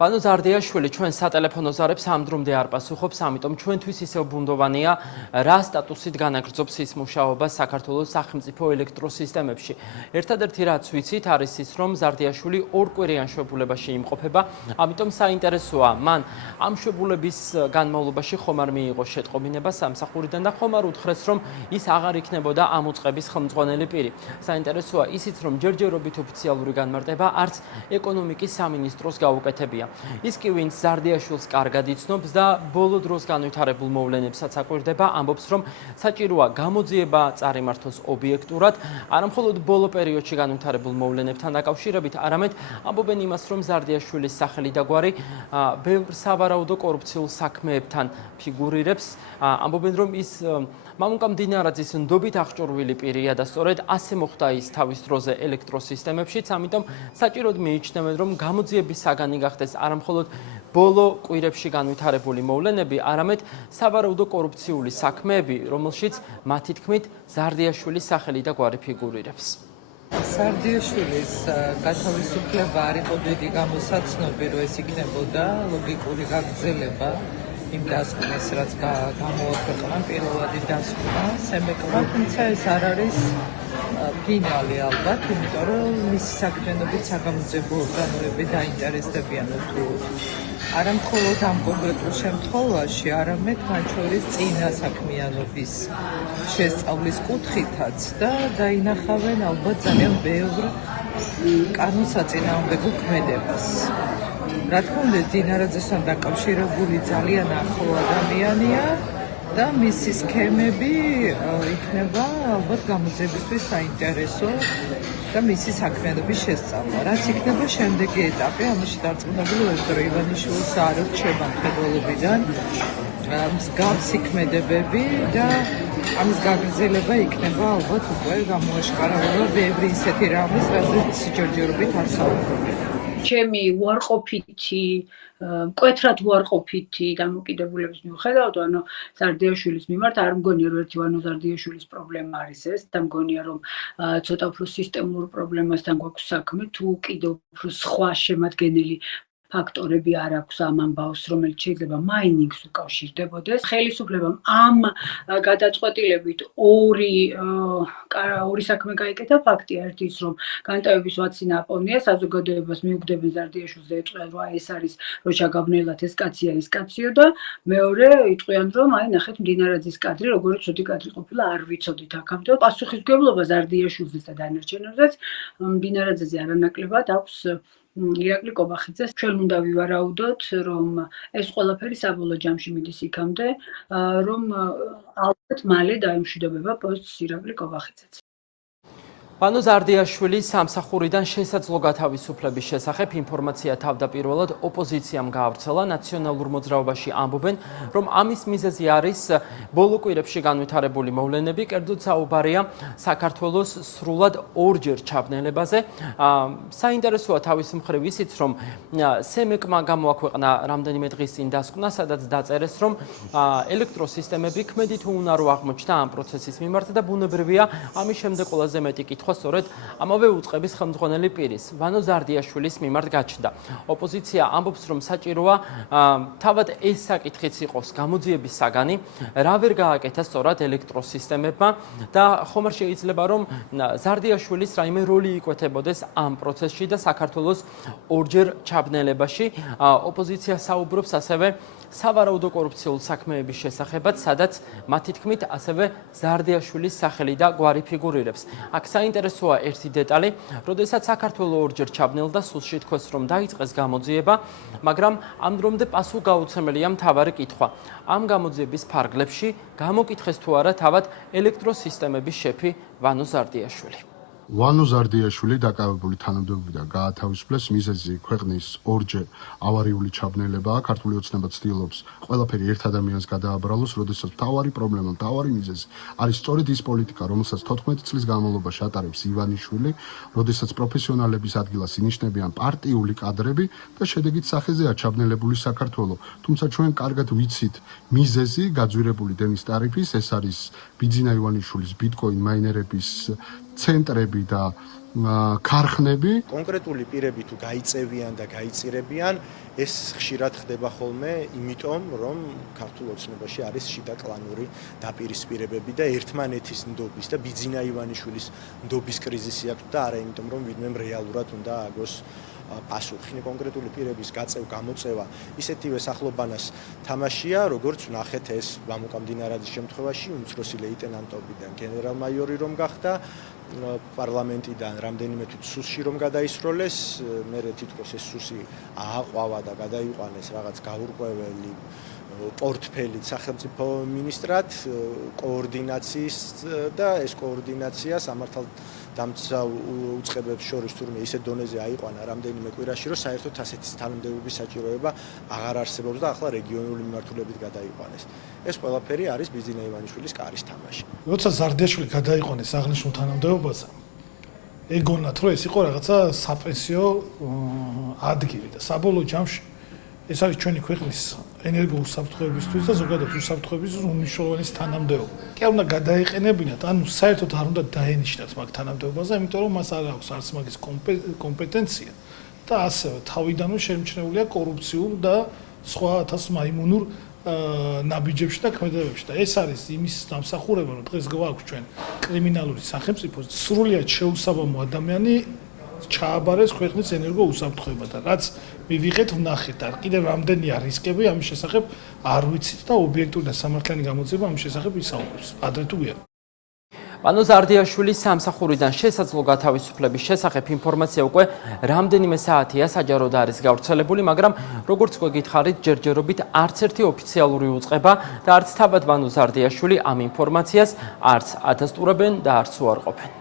Vano Zardieashvili ჩვენ სატელეფონო ზარებს ამ დრომდე არ პასუხობს, ამიტომ ჩვენთვის ისევ ბუნდოვანია რა სტატუსით განაგრძობს ის მუშაობა საქართველოს სახელმწიფო ელექტროსისტემებში. Ერთადერთი რაც ვიცით არის ის, რომ Zardieashvili ორკვირიან შვებულებაში იმყოფება, ამიტომ საინტერესოა მან ამ შვებულების განმავლობაში ხომ არ მიიღო შეტყობინება სამსახურიდან და ხომ არ უთხრეს, რომ ის აღარ იქნებოდა ამ უწყების ხელმძღვანელი პირი. Საინტერესოა ისიც, რომ ჯერჯერობით ოფიციალური განმარტება არც ეკონომიკის სამინისტროს გაუკეთებია. Ის კი ვინც Zardieashvil's კარგად იცნობს და ბოლო დროს განვითარებულ მოვლენებსაც აკვირდება, ამბობს, რომ საჭიროა გამოძიება წარიმართოს ობიექტურად, არამხოლოდ ბოლო პერიოდში განვითარებულ მოვლენებთან დაკავშირებით, არამედ ამბობენ იმას, რომ Zardieashvilis სახელი და გვარი ბევრ სავარაუდო კორუფციულ საქმეებთან ფიგურირებს, ამბობენ, რომ ის მამუკა მდინარაძის ნდობით აღჭურვილი პირია და სწორედ ასე მოხდა ის თავის დროზე ელექტროსისტემებშიც, ამიტომ საჭიროდ მიიჩნევენ, რომ გამოძიების საგანი გახდეს არამხოლოდ ბოლო კვირებში განვითარებული მოვლენები, არამედ სავარაუდო კორუფციული საქმეები, რომელშიც მათი თქმით Zardieashvilis სახელი და გვარი ფიგურირებს. Zardieashvilis გათავისუფლება არ იყო დიდი გამოსაცნობი, რომ ეს იქნებოდა ლოგიკური გაგრძელება იმ დასკვნას, რაც გამოაქვეყნა პირველადი დასკვნა სემეკმა, თუმცა ეს არ არის ფინალი ალბათ, იმიტომ რომ მისი საქმიანობით საგამოძიებო ორგანოები დაინტერესდებიან თუ არა მხოლოდ ამ კონკრეტულ შემთხვევაში, არამედ მათ შორის წინა საქმიანობის შესწავლის კუთხითაც და დაინახავენ ალბათ ძალიან ბევრ კანონსაწინააღმდეგო ქმედებას. Რა თქმა უნდა, დინარაძესთან დაკავშირებული ძალიან ახლო ადამიანია და მისი სქემები იქნება ალბათ გამოძიებისთვის საინტერესო და მისი საქმიანობის შესწავლა. Რაც იქნება შემდეგი ეტაპი, ამაში დარწმუნებული ვარ, რომ ივანიშვილს არ რჩება მხედველობიდან მსგავსი ქმედებები და ამის გაგრძელება იქნება ალბათ უკვე გამოაშკარავება ბევრი ისეთი რამის, რაზეც ჯერჯერობით არ საუბრობენ. ჩემი უარყოფითი, მკვეთრად უარყოფითი დამოკიდებულების მიუხედავად, ანუ Zardieashvilis მიმართ არ მგონია, რომ ერთი ვანო Zardieashvilis პრობლემა არის ეს და მგონია, რომ ცოტა უფრო სისტემურ პრობლემასთან გვაქვს საქმე, თუ კიდევ უფრო სხვა შემადგენელი ფაქტორები არ აქვს ამ ამბავს, რომელიც შეიძლება მაინინგს უკავშირდებოდეს. ხელისუფლებამ ამ გადაწყვეტილებით ორი საქმე გაიკეთა. ფაქტია ერთი ის, რომ განტევების ვაცი ნაპოვნია, საზოგადოებას მიუგდებენ Zardieashvil's ეწყვიან, რომ ეს არის რო ჩაგაბნელათ ეს კაცია, ის კაციო და მეორე იტყვიან, რომ აი ნახეთ მდინარაძის კადრი, როგორი ცუდი კადრი ყოფილა, არ ვიცოდით აქამდე. პასუხისმგებლობა Zardieashvil's და დანარჩენებზეც მდინარაძეზე არანაკლებად აქვს ირაკლი კობახიძეს. ჩვენ უნდა ვივარაუდოთ, რომ ეს ყველაფერი საბოლოო ჯამში მიდის იქამდე, რომ ალბათ მალე დაემშვიდობება პოსტს ირაკლი კობახიძეც. Vano Zardieashvilis სამსახურიდან შესაძლო გათავისუფლების შესახებ ინფორმაცია თავდაპირველად ოპოზიციამ გაავრცელა. ნაციონალურ მოძრაობაში ამბობენ, რომ ამის მიზეზი არის ბოლო კვირებში განვითარებული მოვლენები, კერძოდ საუბარია საქართველოს სრულად ორჯერ ჩაბნელებაზე. საინტერესოა თავის მხრივ ისიც, რომ სემეკმა გამოაქვეყნა რამდენიმე დღის წინ დასკვნა, სადაც დაწერეს, რომ ელექტროსისტემები ქმედით უუნარო აღმოჩნდა ამ პროცესის მიმართ და ბუნებრივია ამის შემდეგ ყველაზე მეტი კითხვა სწორედ ამავე უწყების ხელმძღვანელი პირის, Vano Zardieashvilis მიმართ გაჩნდა. ოპოზიცია ამბობს, რომ საჭიროა თავად ეს საკითხიც იყოს გამოძიების საგანი, რა ვერ გააკეთა სწორად ელექტროსისტემებმა და ხომ არ შეიძლება, რომ Zardieashvilis რაიმე როლი იკვეთებოდეს ამ პროცესში და საქართველოს ორჯერ ჩაბნელებაში. ოპოზიცია საუბრობს ასევე სავარაუდო კორუფციულ საქმეების შესახებაც, სადაც მათი თქმით ასევე Zardieashvilis სახელი და გვარი ფიგურირებს. აქ საინტერესოა ერთი დეტალი, როდესაც საქართველოს ორჯერ ჩაბნელდა, სულში თქოს, რომ დაიწყეს გამოძიება, მაგრამ ამ დრომდე პასუხგაუცემელია მთავარი კითხვა. ამ გამოძიების ფარგლებში გამოკითხეს თუ არა თავად ელექტროსისტემების შეფი Vano Zardieashvili. Vano Zardieashvili დაკავებული თანამდებობიდან გაათავისუფლეს. მიზეზი ქვეყნის ორჯერ ავარიული ჩაბნელებაა. ქართული ოცნება ცდილობს ყველაფერი ერთ ადამიანს გადააბრალოს, როდესაც მთავარი პრობლემა, მთავარი მიზეზი არის სწორედ ის პოლიტიკა, რომელსაც 14 წლის განმავლობაში ატარებს ივანიშვილი, როდესაც პროფესიონალების ადგილას ინიშნებიან პარტიული კადრები და შედეგით სახეზეა ჩაბნელებული საქართველო. თუმცა ჩვენ კარგად ვიცით მიზეზი გაძვირებული დენის ტარიფის, ეს არის ბიძინა ივანიშვილის ბიტკოინ მაინერების ცენტრები და ქარხნები. კონკრეტული პირები თუ გაიწევიან და გაიწირებიან, ეს ხშირად ხდება ხოლმე, იმიტომ რომ ქართულ ოცნებაში არის შიდა კლანური დაპირისპირებები და ერთმანეთის ნდობის და ბიძინა ივანიშვილის ნდობის კრიზისი აქვს და არა იმიტომ რომ ვინმემ რეალურად უნდა აგოს პასუხი. კონკრეტული პირების გამოწევა ისეთივე სახლობანას თამაშია, როგორც ნახეთ ეს გამოკამდინარადის შემთხვევაში უმცროსი ლეიტენანტობიდან გენერალ-მაიორი რომ გახდა, პარლამენტიდან რამდენიმე თვით სუსში რომ გადაისროლეს, მერე თითქოს ეს სუსი ააყვავა და გადაიყვანეს რაღაც გაურკვეველი პორტფელით სახელმწიფო მინისტრად, კოორდინაციის და ეს კოორდინაცია სამართალდამცავ უწყებებს შორის თურმე ისეთ დონეზე აიყვანა რამდენიმე კვირაში, რომ საერთოდ ასეთი თანამდებობის საჭიროება აღარ არსებობს და ახლა რეგიონული მიმართულებით გადაიყვანეს. ეს ყველაფერი არის ბიძინა ივანიშვილის კარის თამაში. როცა ზარდიაშვილი გადაიყვანეს აღნიშნულ თანამდებობაზე, ეგონათ რომ ეს იყო რაღაცა საპენსიო ადგილი და საბოლოო ჯამში ეს არის ჩვენი ქვეყნის ენერგოუსაფრთხოებისთვის და ზოგადად უსაფრთხოებისთვის უმნიშვნელოვანესი თანამდებობა. კი არ უნდა გადაეყენებინათ, ანუ საერთოდ არ უნდა დაენიშნათ მაგ თანამდებობაზე, იმიტომ რომ მას არ აქვს არც მაგის კომპეტენცია და ასევე თავიდანვე შემჩნეულია კორუფციულ და სხვა ათას მაიმუნურ ნაბიჯებში და ქმედებებში და ეს არის იმის დამსახურება, რომ დღეს გვაქვს ჩვენ კრიმინალური სახელმწიფო, სრულიად შეუსაბამო ადამიანი ჩააბარეს ქვეყნის ენერგოუსაფრთხოება და რაც მივიღეთ ვნახეთ და კიდევ რამდენია რისკები ამის შესახებ არ ვიცით და ობიექტური და სამართლიანი გამოძიება ამის შესახებ ისაუბრებს ადრე თუ გვიან. პანო ზარდიაშვილის სამსახურიდან შესაძლო გათავისუფლების შესახებ ინფორმაცია უკვე რამდენიმე საათია საჯაროდ არის გავრცელებული, მაგრამ როგორც გვეკითხარით, ჯერჯერობით არც ერთი ოფიციალური უწყება და არც თავად პანო ზარდიაშვილი ამ ინფორმაციას არც ადასტურებენ და არც უარყოფენ.